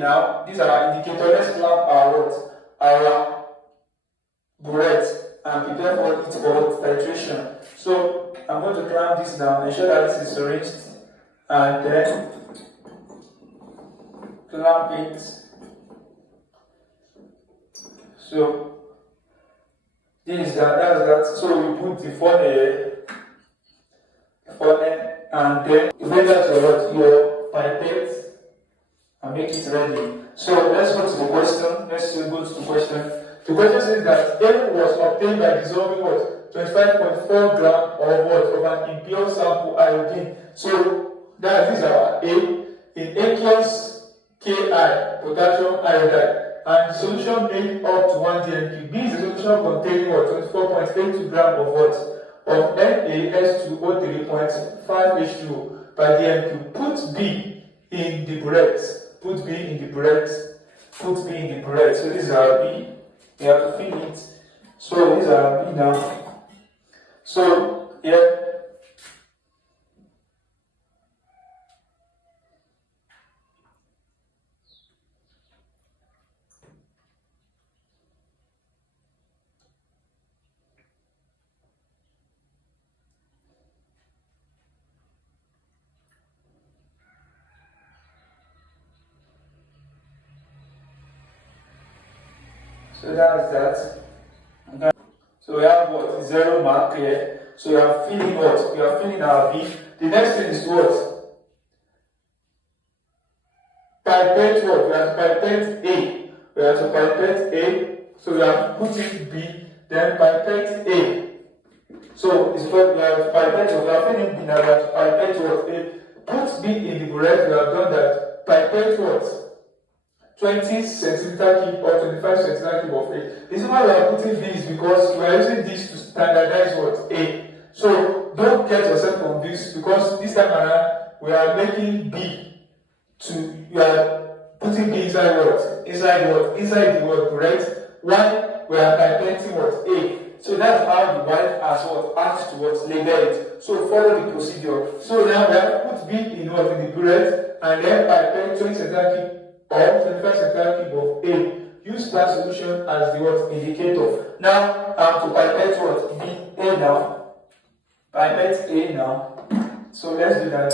now, these are our indicators. Let's clamp our what? Our burette and prepare for it for titration. So I'm going to clamp this down, ensure that this is arranged, and then clamp it. So this is that, that's that. So we put the funnel, and then you bring out your pipette and make it ready. So let's go to the question. Let's go to the question. The question says that A was obtained by dissolving what? 25.4 gram of what? Of an impure sample iodine. So that is our A in aqueous Ki, potassium iodide. And solution made up to 1 dmq. B is a solution containing what? 24.82 gram of what? Of NaS2O3.5 H2O by dmq. Put B in the burette. Put B in the burette. Put B in the burette. So this is our B. We have to fill it. So these are B now. So yeah. So that's that. Okay. So we have what? 0 mark here. So we are filling what? We are filling our B. The next thing is what? Pipette what? We have to pipette A. We have to pipette A. So we are putting B, then pipette A. So it's what we have to pipette. We are filling B now. We have to pipette what? A. Put B in the burette. We have done that. Pipette what? 20 centimeter cube or 25 centimeter cube of A. The reason why we are putting B is because we are using this to standardize what? A. So don't get yourself confused, because this time around we are making B to, we are putting B inside what? Inside what? Inside the word burette. Why? We are pipetting what? A. So that's how the wife has what? Asked to what? Label it. So follow the procedure. So now we have put B in what? In the burette, and then pipette 20 centimeter cube or 25 centimeter cube of A. Use that solution as the what? Indicator. Now to pipette what? B, A now. Pipette A now. So let's do that.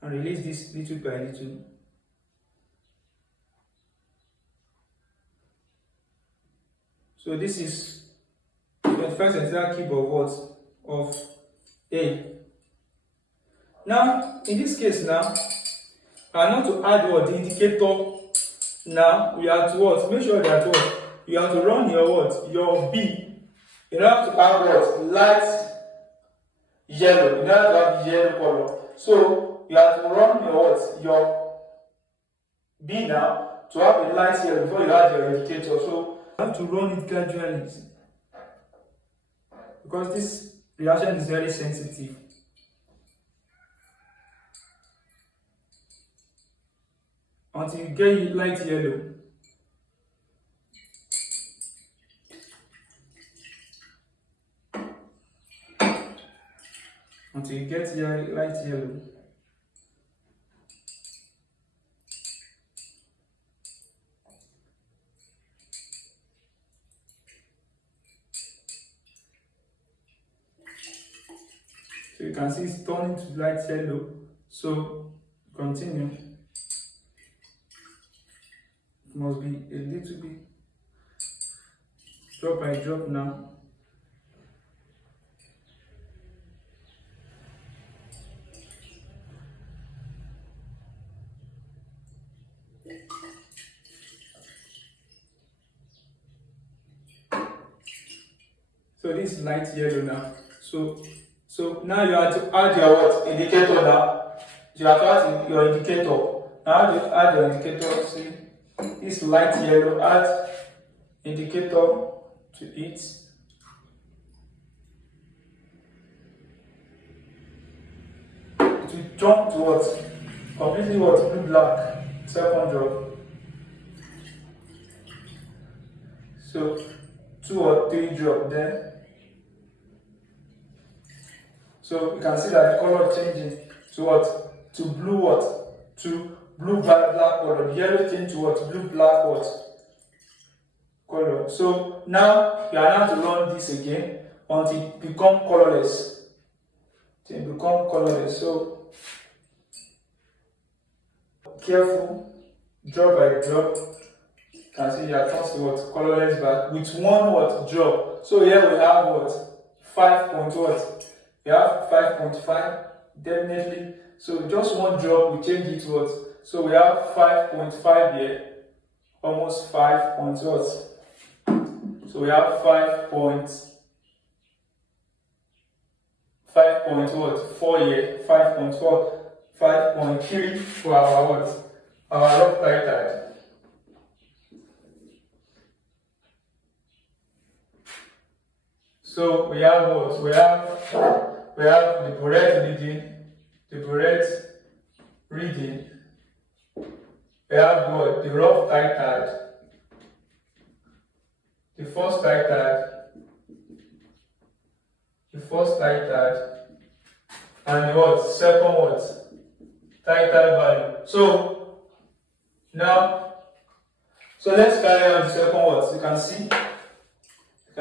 And release this little by little. So this is 25 centimeter cube of what? Of A. Now, in this case now, I want to add what? The indicator. Now, we have to what? Make sure that what? You have to run your what? Your B. You have to have what? Light yellow. You have to have yellow color. So, you have to run your what? Your B now to have a light yellow before you add your indicator. So, you have to run it gradually, because this reaction is very sensitive. Until you get light yellow. Until you get light yellow. So you can see it's turning to light yellow. So continue. It must be a little bit drop by drop now. So this is light yellow now. So now you have to add your what? Indicator now. You have to add your indicator. Now you add your indicator. See, this light yellow. Add indicator to it. will jump to what? Completely what? Blue black. Second drop. So 2 or 3 drop then. So you can see that the color changing to what? To blue what? To blue black color. The yellow change to what? Blue black what? Color. So now you are now to run this again until it become colorless. Till it become colorless. So careful, drop by drop. You can see you are turns to what? Colorless back with one what? Drop. So here we have what? 5 point what? We have 5.5 definitely. So just one drop we change it to what? So we have 5.5 here. Almost 5 point what? So we have 5.4 here, 5.4, 5.3 for our what? Our rough title. So we have what? We have the Burette reading. We have what? The rough title. The first title, and the what? Second what? Title value. So now, so let's carry out the second what? You can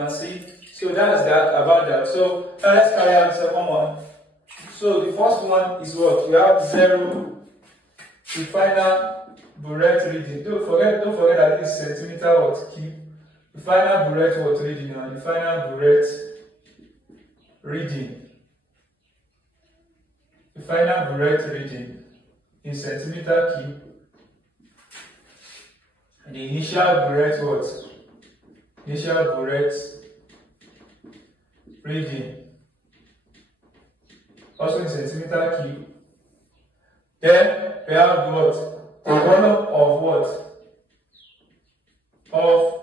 see. So that's that about that. So let's carry out the second one. So the first one is what? We have 0, the final Burette reading. Don't forget that this centimeter what? Cube. The final Burette what reading now? The final Burette reading. The final Burette reading in centimeter cube. And the initial Burette what? Initial Burette reading. Also in centimeter cube. Then we have what? The volume of what? Of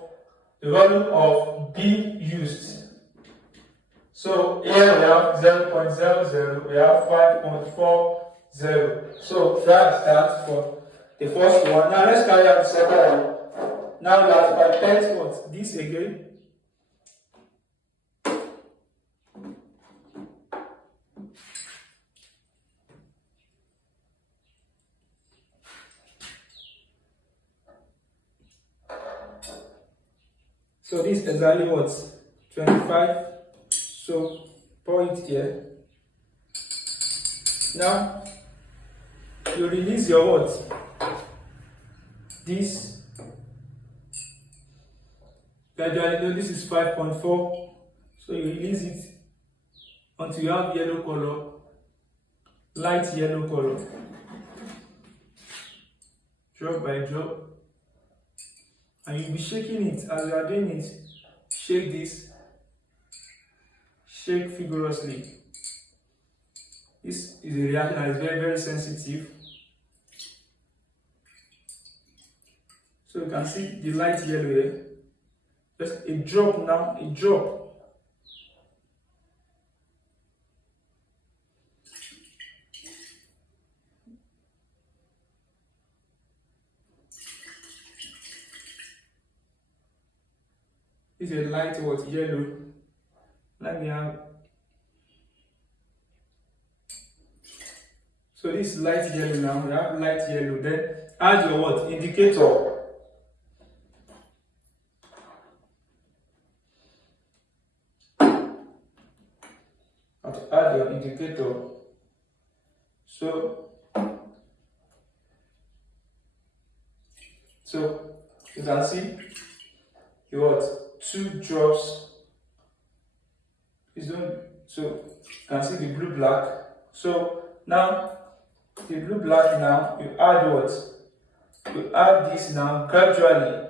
the volume of B used. So here we have 0.00, we have 5.40. So that's that for the first one. Now let's carry out the second one. Now that by 10 what? This again. So this is exactly what? 25. So pour it here. Now you release your what? This. Gradually, know this is 5.4. So you release it until you have yellow color, light yellow color. Drop by drop. And you'll be shaking it as you are doing it. Shake this. Shake vigorously. This is a reaction that is very, very sensitive. So you can see the light yellow here. Just a drop now, a drop. This is a light what? Yellow. Let me have. So this is light yellow now. We have light yellow. Then add your what? Indicator. Add your indicator. So you can see you what? 2 drops. So you can see the blue black. So now the blue black now you add what? You add this now gradually.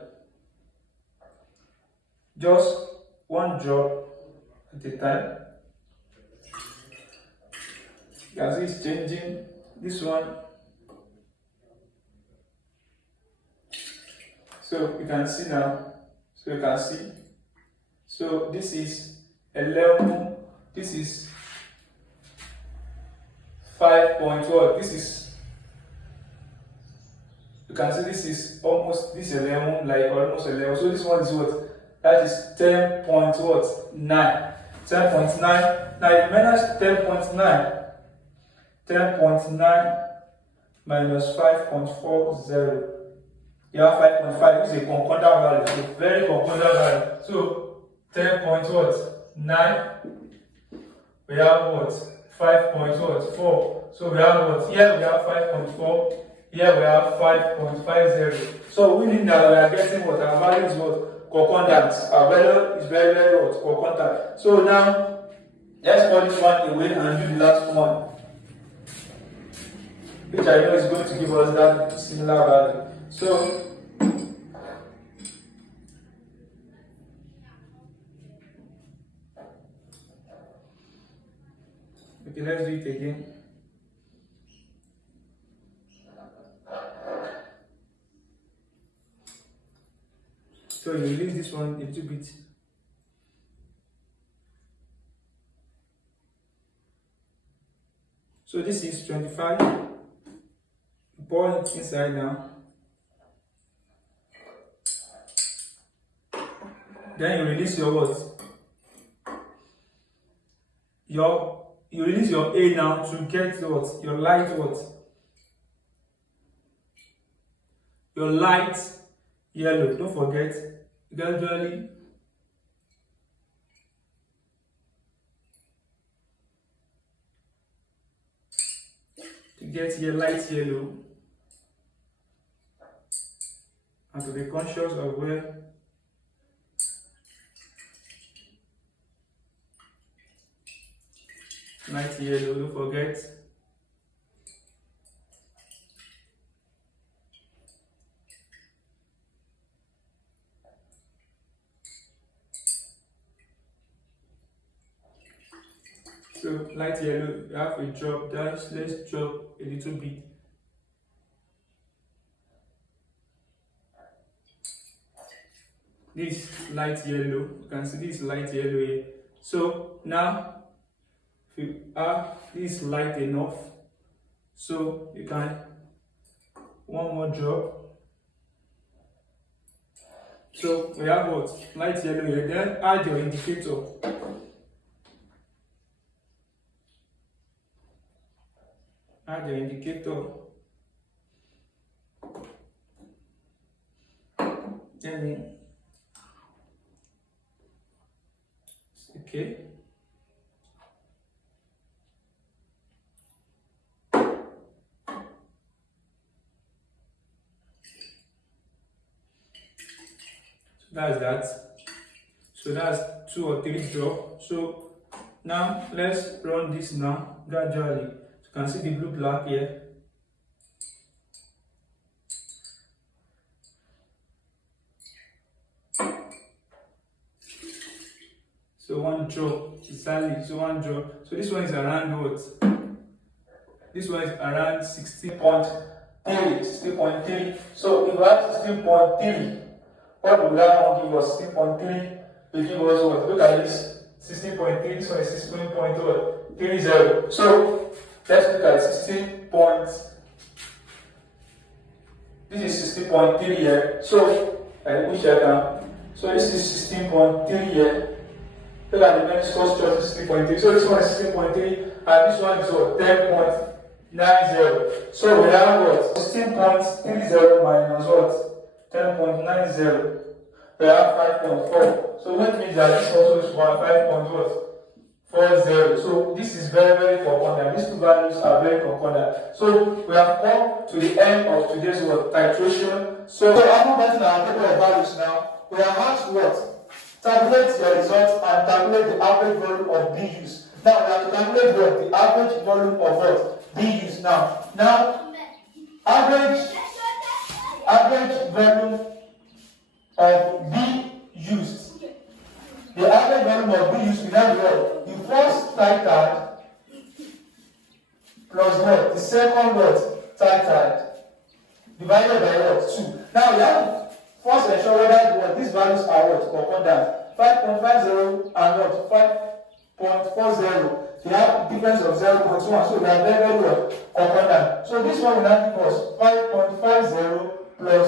Just 1 drop at a time. You can see it's changing. This one. So you can see now. So this is 11. This is 5 5 point what? This is, you can see this is almost, this 11, like almost 11. So this one is what? That is 10 point what? 9. 10.9. Now you minus 10.9. 10.9 minus 5.40. You have 5.5. This is a concordant value. It's a very concordant value. So 10 point what? 9. We have what? 5.4. So we have what? Here we have 5.4. Here we have 5.50. So we need that we are getting what? Our value is what? Concordant. Our value is very, very what? Concordant. So now let's put this one away and do the last one, which I know is going to give us that similar value. So okay, let's do it again. So you release this one a little bit. So this is 25. Pour it inside now. Then you release your what? You release your A now to get what? Your light what? Your light yellow. Don't forget. Gradually to get your light yellow, and to be conscious of where light yellow, don't forget. So light yellow, you have a drop. Let's drop a little bit. This light yellow, you can see this light yellow here. So now, if you have this light enough, so you can one more drop. So we have what? Light yellow here. Then add your indicator. Add your indicator. Then okay. So that's that. So that's 2 or 3 drops. So now let's run this now gradually. You can see the blue black here. So 1 drop exactly. So 1 drop. So this one is around what? This one is around 16.3. 16.3. So if we have 16.3, what will that one give us? 16.3 will give us what? Look at this. 16.3. This one is 16.30. So let's look at 16 points. This is 16.3 here. So I push that down. So this is 16.3 here. Look at the next cost chart, 16.3. So this one is 16.3 and this one is what? 10.90. So we have what? 16.30 minus what? 10.90. We have 5.4. So which means that this also is 5.40. So this is very, very concordant. These two values are very concordant. So we have come to the end of today's what? Titration. So after getting our table of values now, we are asked what? Tabulate your results and tabulate the average volume of BUs. Now we have to calculate what? The average volume of what? BUs. Now average volume of BUs. The average volume of BUs will have what? The first title plus what? The second what? Title divided by what? 2. Now we have first ensure whether what these values are what? Concordant. 5.50 and what? 5.40. they have difference of 0.1, so they are very, very well concordant. So this one will now give us 5.50 plus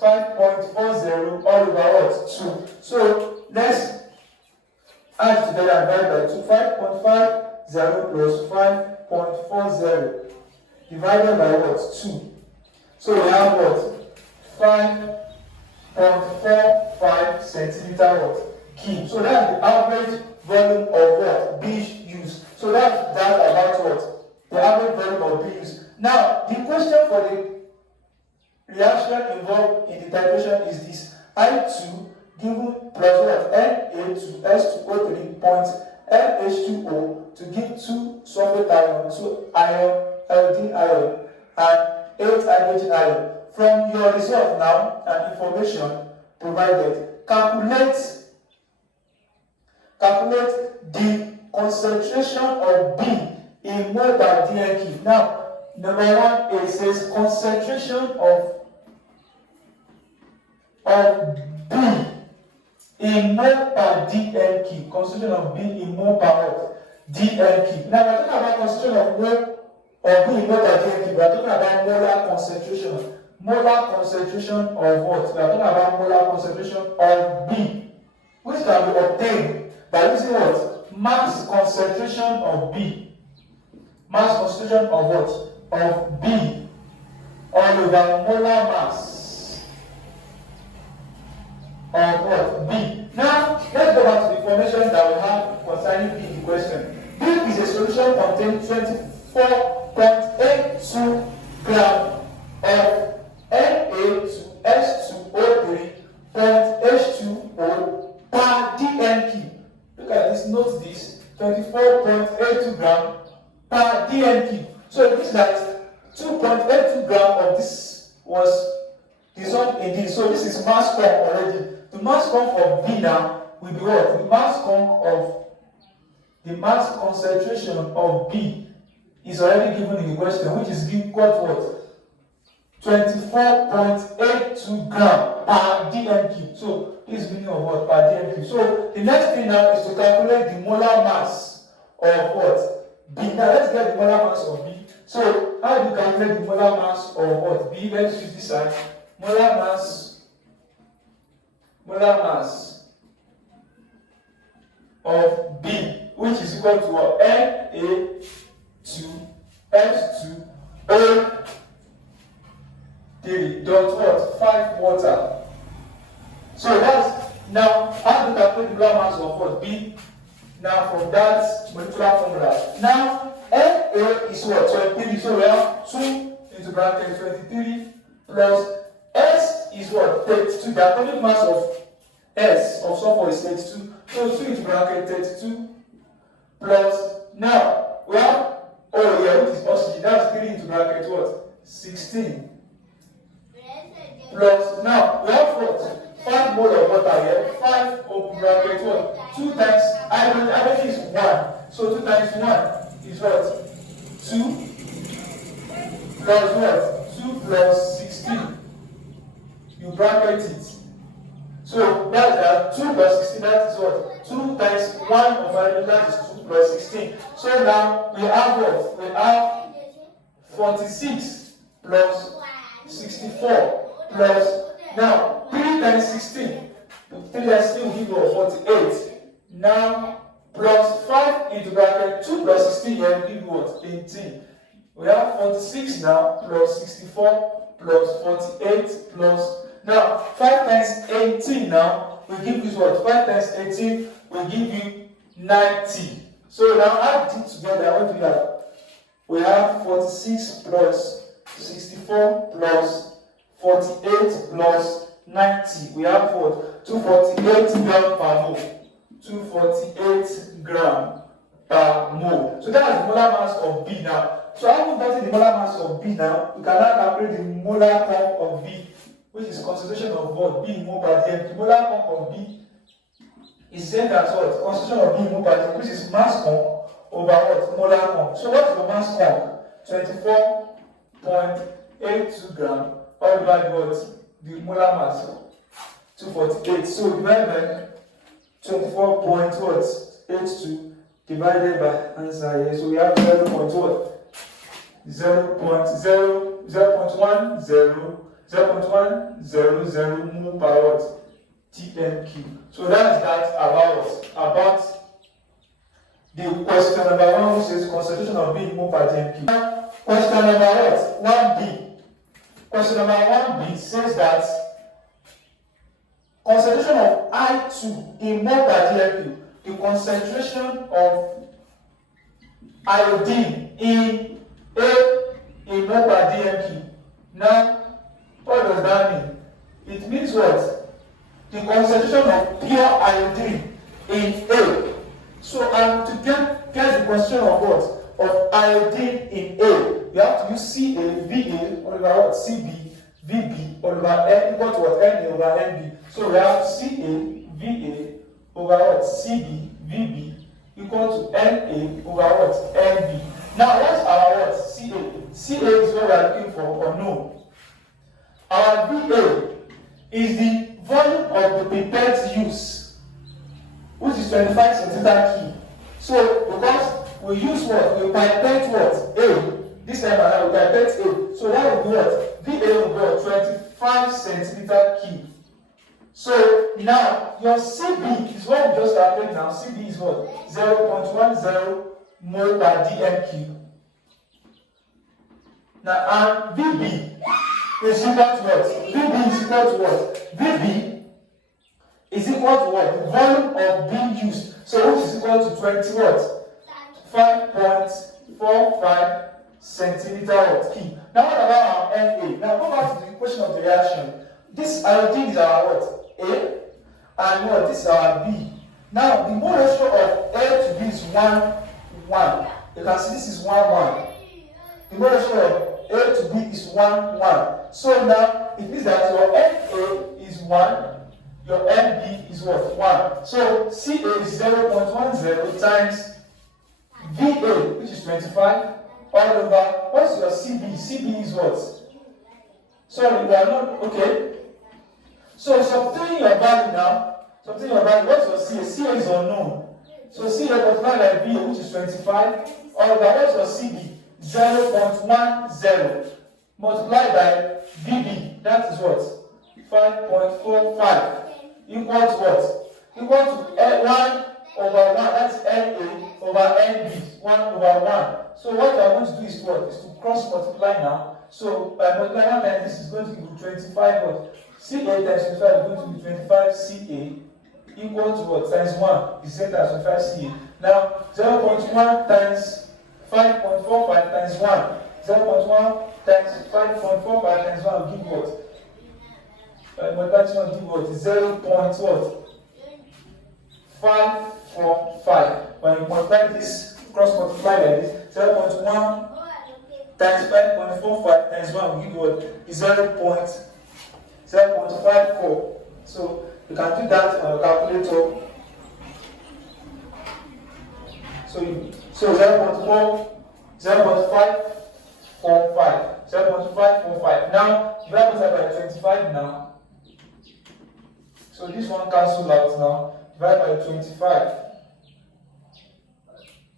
5.40 all over what? 2. So let's add together and divide by 2. 5.50 plus 5.40 divided by what? 2. So we have what? 5.45 centimeter what? Cube. So that's the average volume of what? B used. So that's that about what? The average volume of B used. Now, the question for the reaction involved in the titration is this: I2 given plus what? Na2S2O3 point NH2O to give 2 sulfate ion, 2 ion, iodine ion, and 8 hydrogen ion. From your result now and information provided, calculate the concentration of B in mole per dn cube. Now, number 1, it says concentration of B in mole per dn cube. Concentration of B in mole per dn cube. Now, we're talking about concentration of B in mole per dn cube. We're talking about molar concentration. Molar concentration of what? We are talking about molar concentration of B, which can be obtained by using what? Mass concentration of B. Mass concentration of what? Of B all over molar mass of what? B. Now, let's go back to the information that we have concerning B in question. B is a solution containing 24.82 grams of Na2S2O3.H2O per dn cube. Look at this, note this, 24.82 grams per dn cube. So it means that 2.82 grams of this was dissolved in this. So this is mass form already. The mass form of B now will be what? The mass concentration of B is already given in the question, which is equal to what? 24.82 grams per dn cube. So this is meaning of what? Per dn cube. So the next thing now is to calculate the molar mass of what? B. Now let's get the molar mass of B. So how do you calculate the molar mass of what? B. Let's use this side. Molar mass of B, which is equal to what? Na2S2O3 dot what? 5 water. So that's now how do you calculate the molar mass of what? B. Now from that molecular formula. Now Na is what? 23. So we have 2 into bracket 23 plus S is what? 32. The atomic mass of S of sulfur is 32. So 2 into bracket 32 plus, now we have, which is oxygen. That's 3 into bracket what? 16. Plus, now we have what? 5 mole of water here. 5 open bracket what? 2 times, hydrogen is 1. So 2 times 1 is what? 2 plus what? 2 plus 16. You bracket it. So that's that 2 plus 16, that is what? 2 times 1 of hydrogen, that is 2 plus 16. So now we have what? We have 46 plus 64 plus, now 3 times 16. 3 times 16 will give you 48. Now plus 5 into bracket 2 plus 16 here will give you what? 18. We have 46 now plus 64 plus 48 plus, now 5 times 18 now will give you what? 5 times 18 will give you 90. So now add it together. What do we have? We have 46 plus 64 plus 48 plus 90. We have what? 248 grams per mole. 248 grams per mole. So that is the molar mass of B now. So how we get the molar mass of B now? We can now calculate the molar pump of B, which is concentration of what? B mole per dm. The molar pump of B is same as what? Concentration of B mole per dm, which is mass pump over what? Molar pump. So what is the mass pump? 24.82 grams all divided by what? The molar mass 248. So divided by 24.82 divided by answer here. So we have 0. What? 0.10 mole per what? TMQ. So that's that about what? About the question number 1, which is concentration of B mole per TMQ. Question number what? 1B. Question number 1B says that concentration of I2 in mole per TMQ, the concentration of iodine in A in mole per TMQ. Now, what does that mean? It means what? The concentration of pure iodine in A. So, to get the concentration of what? Of iodine in A, you have to use Ca, Va over what? Cb, Vb over N equal to what? Na over Nb. So we have Ca, Va over what? Cb, Vb equal to Na over what? Nb. Now what's our what? Ca. Ca is what we are looking for or no. Our Va is the volume of the pipette use, which is 25 centimeter key. So because we use what? We pipette what? A. This time around we pipette A. So that will be what? Va will be what? 25 centimeter key. So now your Cb is what we just calculated now. Cb is what? 0.10 mole per dm cube. Now and Vb is equal to what? Vb is equal to what? Vb is equal to what? The volume of being used. So which is equal to 20 what? 5.45 centimeter what? Key. Now what about our Na? Now go back to the equation of the reaction. This iodine is our what? A, and what? This is our B. Now the mole ratio of A to B is 1:1. You can see this is 1:1. The mole ratio of A to B is 1:1. So now it means that your Na is 1, your Nb is what? 1. So Ca is 0.10 times Va, which is 25, all over. What's your Cb? Cb is what? Sorry, we are not okay. So substituting your value now. Substituting your value. What's your Ca? Ca is unknown. So Ca multiplied by V, which is 25, all over. What's your Cb? 0.10 multiplied by Vb. That is what? 5.45 equal to what? Equal to 1/1. That's Na over Nb. 1/1. So what we are going to do is what? Is to cross multiply now. So by multiplying 1 times this is going to give you 25 what? Ca times 25 is going to be 25 Ca equal to what? Times 1 is the same as 25 Ca. Now 0.1 times 5.45 times 1. 0.1 times 5.45 times 1 will give what? Multiply 1 give what? 0.545. When you multiply this, cross multiply like this, 0.1 times 5.45 times 1 will give what? 0.54. So you can do that on your calculator. So 0.545. Now divide by 25 now. So this one cancel out now. Divide by 25.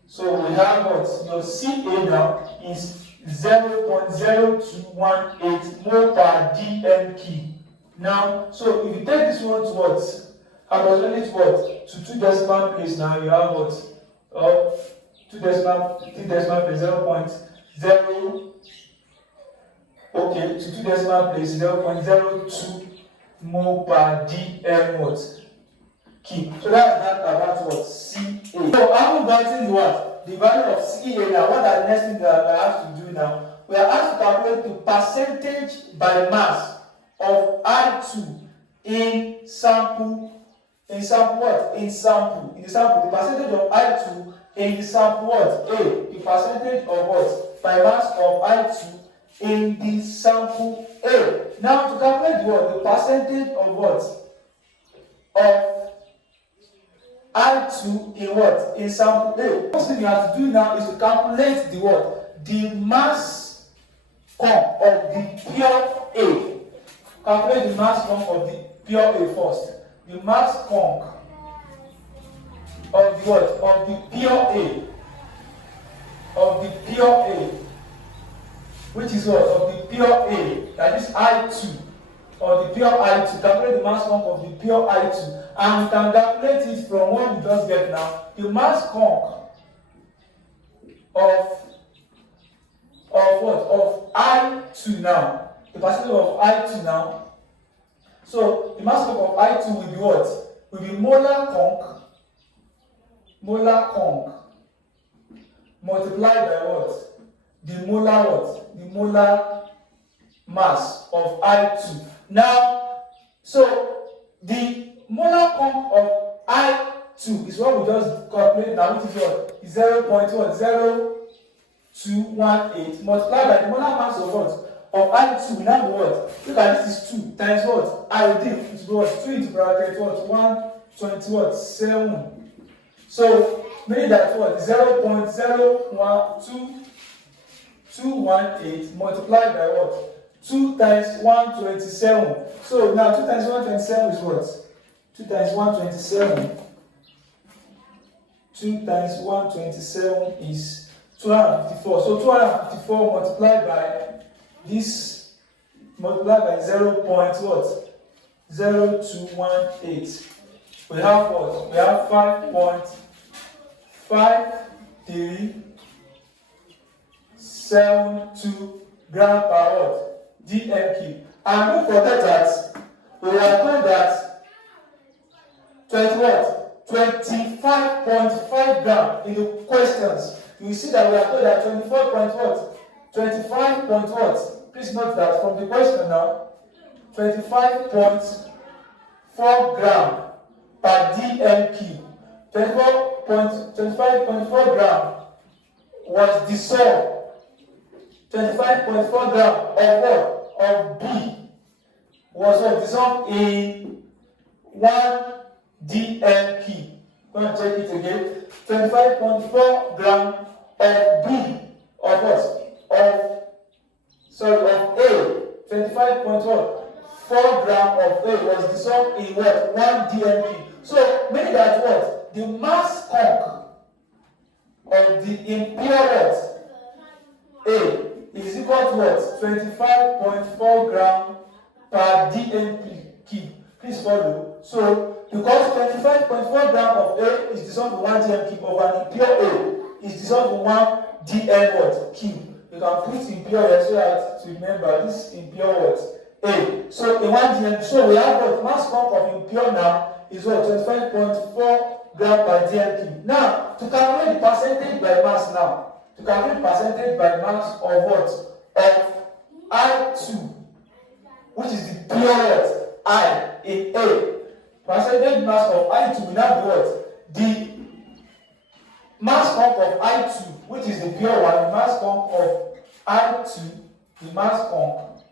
So we have what? Your Ca now is 0.0218 mole per dm cube. Now, so if you take this one to what? Approximately to what? To 2 decimal place now, you have what? 3 decimal place 0.0. Okay, to 2 decimal place 0.02 mole per dm what? Key. So that's that about what? Ca. So how we gotten what? The value of Ca now. What are the next thing that we have to do now? We are asked to calculate the percentage by mass of I2 in sample. In sample what? In sample. In the sample, the percentage of I2 in the sample what? A. The percentage of what? By mass of I2 in the sample A. Now to calculate what? The percentage of what? Of I2 in what? In sample A. The first thing you have to do now is to calculate the what? The mass of the pure A. Calculate the mass of the pure A first. The mass of of the what? Of the pure A. Of the pure A. Which is what? Of the pure A. That is I2. Or the pure I2. Calculate the mass conc of the pure I2. And we can calculate it from what we just get now. The mass conc of what? Of I2 now. The percentage of I2 now. So the mass conc of I2 will be what? Will be molar conc multiplied by what? The molar what? The molar mass of I2. Now, so the molar conc of I2 is what we just calculate now, which is what? 0.0218 multiplied by the molar mass of what? Of I2. We now do what? Look at this is 2 times what? Iodine. It will be what? 2 into bracket what? 120 what? 7. So meaning that what? 0.012218 multiplied by what? 2 times 127. So now 2 times 127 is what? 2 times 127. 2 times 127 is 254. So 254 multiplied by this, multiplied by 0.0218. We have what? We have 5.5372 gram per what? DM cube. And don't forget that we are told that 25.5 gram in the questions. You see that we are told that 24 point what? 25 point what? Please note that from the question now, 25.4 gram per DM cube. 25.4 gram was dissolved. 25.4 gram of what? Of B was what? Dissolved in 1 DM cube. Go and check it again. 25.4 gram of B of what? Of A. 25.4 gram of A was dissolved in what? 1 DM cube. So meaning that what? The mass conc of the impure what? A is equal to what? 25.4 gram per DM cube. Please follow. So because 25.4 gram of A is dissolved in 1 DM cube of an impure A is dissolved in 1 DM what? Cube. You can put impure here so that to remember this impure what? A. So in 1 DM, so we have what? Mass conc of impure now is what? 25.4 gram per DM cube. Now, to calculate the percentage by mass now, to calculate percentage by mass of what? Of I2, which is the pure what? I in A. Percentage mass of I2 will now be what? The mass conc of I2, which is the pure one, the mass conc of I2, the mass conc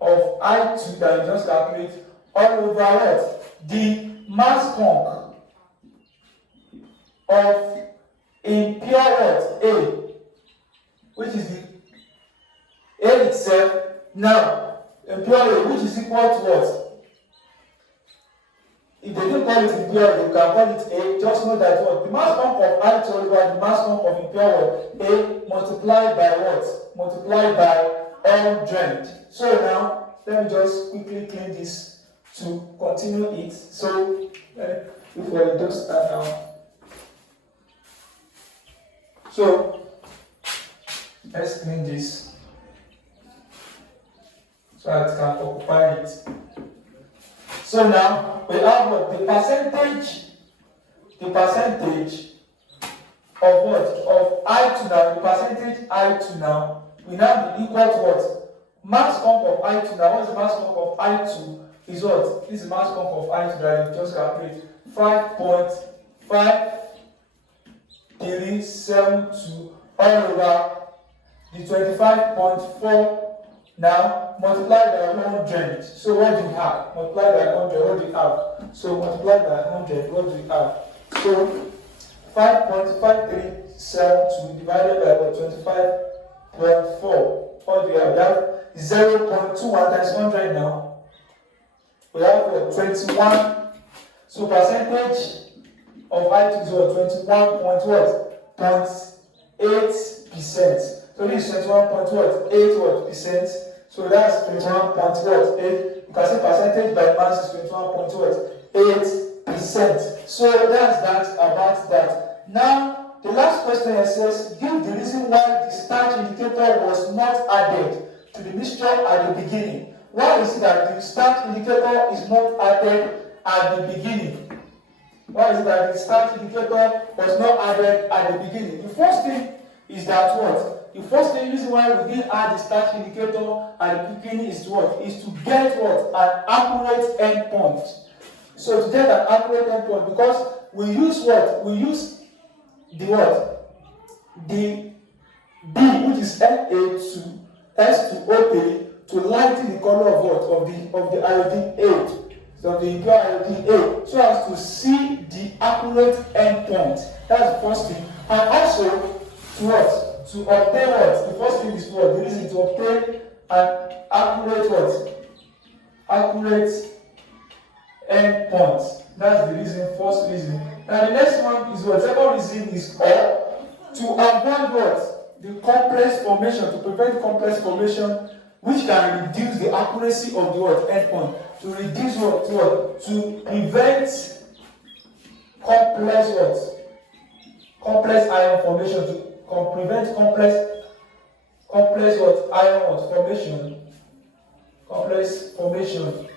of I2 that you just calculate all over what? The mass conc of impure what? A, which is the A itself. Now, impure A, which is equal to what? If they don't call it impure, they can call it A. Just know that what? The mass conc of I2 over the mass conc of impure what? A multiplied by what? Multiplied by 100. So now, let me just quickly clean this to continue it. So, before we just start now. So, let's clean this so that it can occupy it. So now we have what? The percentage of what? Of I2 now, the percentage I2 now, we now be equal to what? Mass conc of I2 now. What's the mass conc of I2? Is what? This is mass conc of I2 that you just calculate. 5.5372 all over the 25.4 now multiplied by 100. So what do we have? Multiplied by 100, what do we have? So multiplied by 100, what do we have? So 5.5372 divided by 25.4. What do we have? We have 0.21 times 100 now. We have 21. So percentage of I2 is what? 21.8%. So this is 21.8%. So that's 21.8. You can say percentage by mass is 21.8%. So that's that about that. Now the last question here says, give the reason why the starch indicator was not added to the mixture at the beginning. Why is it that the starch indicator is not added at the beginning? Why is it that the starch indicator was not added at the beginning? The first thing is that what? The first thing reason why we didn't add the starch indicator at the beginning is what? Is to get what? An accurate endpoint. So to get an accurate endpoint, because we use what? We use the what? The B, which is Na to S to O3, to lighten the color of what? Of the iodine A. So the impure iodine A, so as to see the accurate endpoint. That's the first thing. And also to what? To obtain what? The first thing is what? The reason to obtain an accurate what? Accurate endpoint. That's the reason, first reason. Now the next one is what? Second reason is to avoid what? The complex formation, to prevent complex formation, which can reduce the accuracy of the what? Endpoint. To reduce what? To prevent complex what? Complex ion formation. To prevent complex what? Ion what? Formation. Complex formation.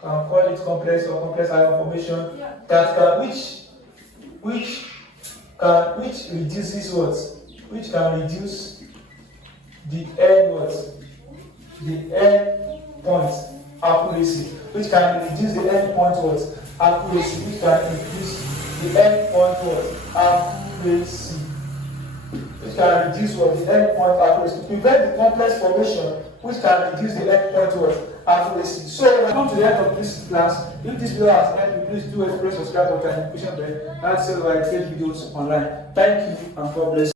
Can call it complex or complex ion formation. Yeah. That can which reduces what? Which can reduce the end what? The end point accuracy. Which can reduce the end point what? Accuracy. Which can increase the end point what? Accuracy. Which can reduce what? The end point accuracy. To prevent the complex formation, which can reduce the end point what? Accuracy. So we come to the end of this class. If this video has helped you, please do express subscribe or notification bell. That's it. I take videos online. Thank you and God bless you.